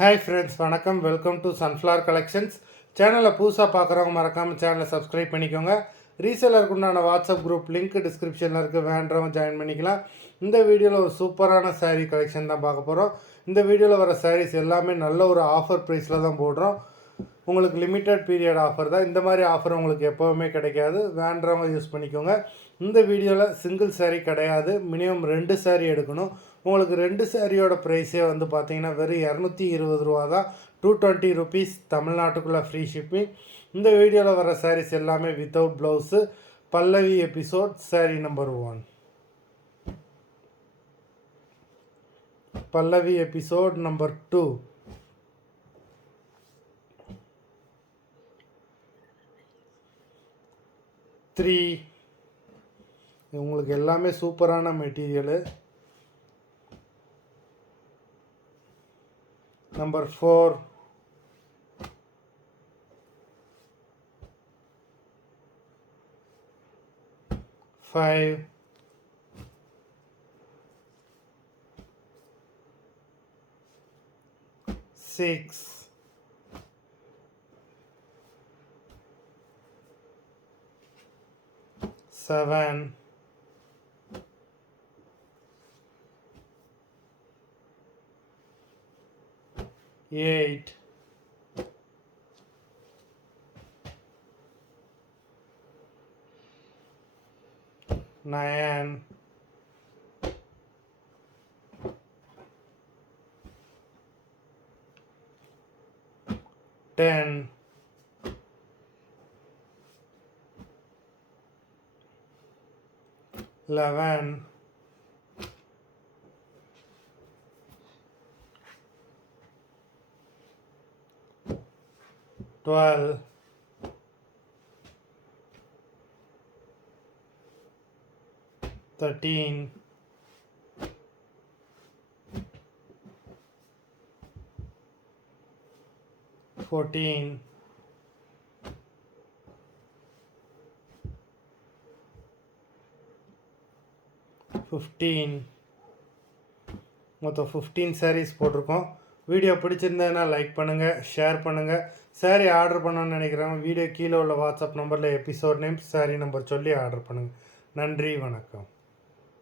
Hi friends, வணக்கம். Welcome to sunflower collections. சேனலை புதுசாக பார்க்குறவங்க மறக்காமல் சேனலை சப்ஸ்கிரைப் பண்ணிக்கோங்க. ரீசேலருக்கு உண்டான வாட்ஸ்அப் குரூப் லிங்க் டிஸ்கிரிப்ஷனில் இருக்குது, வேண்டவங்க ஜாயின் பண்ணிக்கலாம். இந்த வீடியோவில் ஒரு சூப்பரான சாரீ கலெக்ஷன் தான் பார்க்க போகிறோம். இந்த வீடியோவில் வர சாரீஸ் எல்லாமே நல்ல ஒரு ஆஃபர் ப்ரைஸில் தான் போடுறோம். உங்களுக்கு லிமிட்டட் பீரியட் ஆஃபர் தான். இந்த மாதிரி ஆஃபர் உங்களுக்கு எப்போவுமே கிடைக்காது, வேண்டவங்க யூஸ் பண்ணிக்கோங்க. இந்த வீடியோவில் சிங்கிள் சாரீ கிடையாது, மினிமம் 2 சாரீ எடுக்கணும். உங்களுக்கு 2 சாரியோட ப்ரைஸே வந்து பார்த்தீங்கன்னா வெறும் 220 ரூபா தான். 220 ருபீஸ், தமிழ்நாட்டுக்குள்ளே ஃப்ரீ ஷிப்பிங். இந்த வீடியோவில் வர சாரீஸ் எல்லாமே வித்தவுட் ப்ளவுஸு. பல்லவி எபிசோட் சாரீ நம்பர் 1. பல்லவி எபிசோட் நம்பர் 2. உங்களுக்கு எல்லாமே சூப்பரான மெட்டீரியலு. நம்பர் 4. Five. 6. 7. 8. 9. 10. 11. 12. 13. 14. 15. மொத்தம் 15 சாரீஸ் போட்டிருக்கோம். வீடியோ பிடிச்சிருந்ததுன்னா லைக் பண்ணுங்கள், ஷேர் பண்ணுங்கள். சாரீ ஆர்டர் பண்ணணும்னு நினைக்கிறவங்க வீடியோ கீழே உள்ள வாட்ஸ்அப் நம்பரில் எபிசோட் நேம், சாரீ நம்பர் சொல்லி ஆர்டர் பண்ணுங்கள். நன்றி, வணக்கம்.